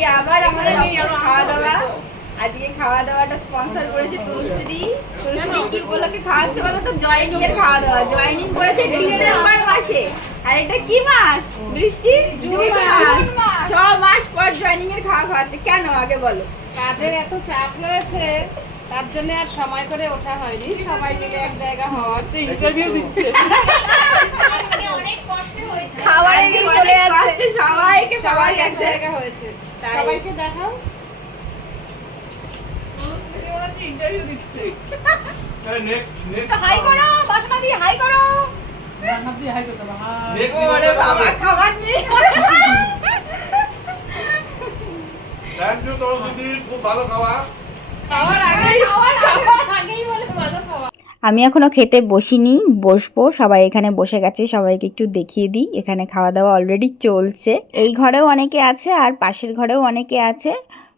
আজকে আবার আমাদের খাওয়া দাওয়া আজকে খাওয়া দাওয়াটা স্পন্সর করেছে তুলসিদি তুলসিদি কি খাওয়াচ্ছে বলো তো? জয়নিং এর খাওয়া দাওয়া জয়নিং করেছে ডিসেম্বর মাসে আর এটা কি মাস? বৃষ্টি? জুন মাস। ছ মাস পর জয়নিং এর খাওয়া খাওয়াচ্ছে। কেন আগে বলো? কাজের এত চাপ রয়েছে তার জন্য আর সময় করে ওঠা হয়নি। সবাই মিলে এক জায়গা হওয়া হচ্ছে ইন্টারভিউ দিচ্ছে। খাবারের চলে যাচ্ছে। সবাইকে সবাই সবাই এক জায়গা হয়েছে। সবাইকে দেখাও। ইন্টারভিউ দিচ্ছে নেক্সট নেক্সট হাই করো বাসনা দিয়ে হাই করো। নেক্সট ওরে বাবা খাবার নিয়ে। থ্যাংক ইউ তরুণী খুব ভালো খাওয়া। খাওয়ার আগেই খাওয়ার আগেই বলে ভালো খাওয়া। আমি এখনও খেতে বসিনি, বসবো, সবাই এখানে বসে গেছে, সবাইকে একটু দেখিয়ে দিই, এখানে খাওয়া দাওয়া অলরেডি চলছে। এই ঘরেও অনেকে আছে আর পাশের ঘরেও অনেকে আছে।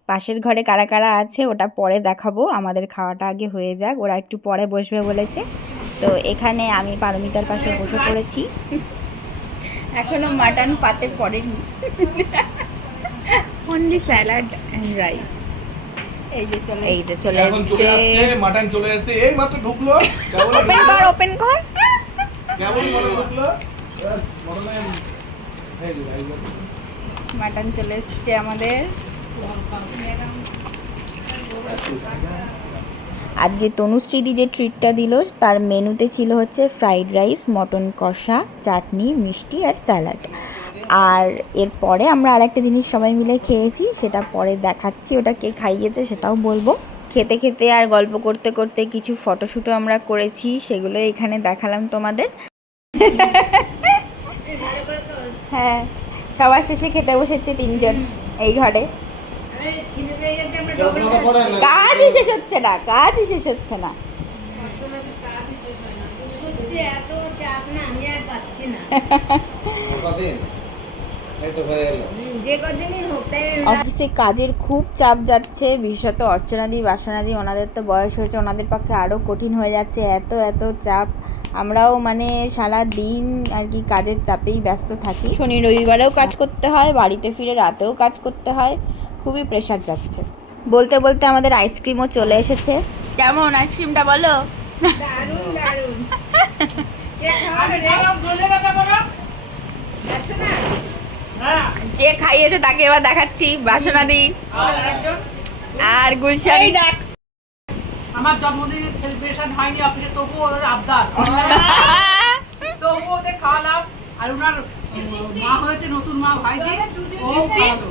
পাশের ঘরে কারা কারা আছে ওটা পরে দেখাবো, আমাদের খাওয়াটা আগে হয়ে যাক, ওরা একটু পরে বসবে বলেছে। তো এখানে আমি পারমিতার পাশে বসে পড়েছি। এখনও মাটন পাতে পড়েনি। অনলি স্যালাড অ্যান্ড রাইস এই যে চলে এই যে চলে এখন চলে এসছে। মাটন চলে আসছে এই মাত্র ঢুকলো। কেমন ওপেন কর ওপেন কর। কেমন মটন ঢুকলো। মাটন চলে এসছে আমাদের। আজকে তনুশ্রীদি যে ট্রিটটা দিল তার মেনুতে ছিল হচ্ছে ফ্রাইড রাইস মটন কষা চাটনি মিষ্টি আর স্যালাড আর এরপরে আমরা আর একটা জিনিস সবাই মিলে খেয়েছি সেটা পরে দেখাচ্ছি ওটা কে খাইয়েছে সেটাও বলব খেতে খেতে আর গল্প করতে করতে কিছু ফটোশ্যুটও আমরা করেছি সেগুলো এখানে দেখালাম তোমাদের হ্যাঁ সবার শেষে খেতে বসেছে তিনজন এই ঘরে কাজই শেষ হচ্ছে না কাজই শেষ হচ্ছে না কদিন? এই তো হয়ে এলো। অফিসে কাজের খুব চাপ যাচ্ছে বিশেষত অর্চনাদি বাসনাদি ওনাদের তো বয়স হয়েছে ওনাদের পক্ষে আরও কঠিন হয়ে যাচ্ছে এত এত চাপ। আমরাও মানে সারা দিন আর কি কাজের চাপেই ব্যস্ত থাকি। শনি রবিবারেও কাজ করতে হয় বাড়িতে ফিরে রাতেও কাজ করতে হয় খুবই প্রেশার যাচ্ছে। বলতে বলতে আমাদের আইসক্রিমও চলে এসেছে। কেমন আইসক্রিমটা বলো? যে খাইয়েছে তাকে এবার দেখাচ্ছি বাসনাদি আর গুলশান আমার জন্মদিনের সেলিব্রেশন হয়নি অফিসে তবুও ওদের আবদার। তবুও ওদের খাওয়ালাম। আর ওনার মা হয়েছে নতুন মা ভাইজি ও খাওয়ালো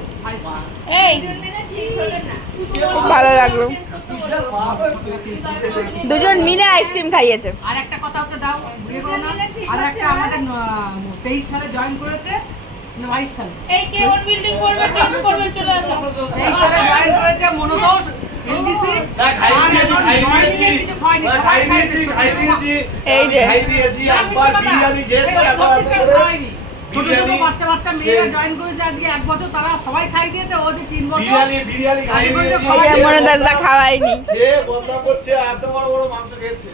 খুব ভালো লাগল। দুজন মিলে আইসক্রিম খাইয়েছে। আর একটা কথা হচ্ছে দাও আর একটা আমাদের তেইশ সালে জয়েন করেছে। এই কে ওর বিল্ডিং করবে চেঞ্জ করবে চলে আসো তেইশ সালে জয়েন করেছে মনোদোষ এলডিসি হ্যাঁ, খাইয়ে দিয়েছি, খাইয়ে দিয়েছি। হ্যাঁ, খাইয়ে দিয়েছি, খাইয়ে দিয়েছি। এই যে। খাইয়ে দিয়েছি, একবার বিরিয়ানি খেয়েছি, একবার আছে করে ছোট ছোট বাচ্চা বাচ্চা মেয়েরা জয়েন করেছে আজকে এক বছর তারা সবাই খাই দিয়েছে ওদের তিন বছর বিরিয়ানি বিরিয়ানি দিয়েছি। যে মনোদাসদা খাওয়াইনি বদনাম করছে এত বড় বড় মাংস খেয়েছে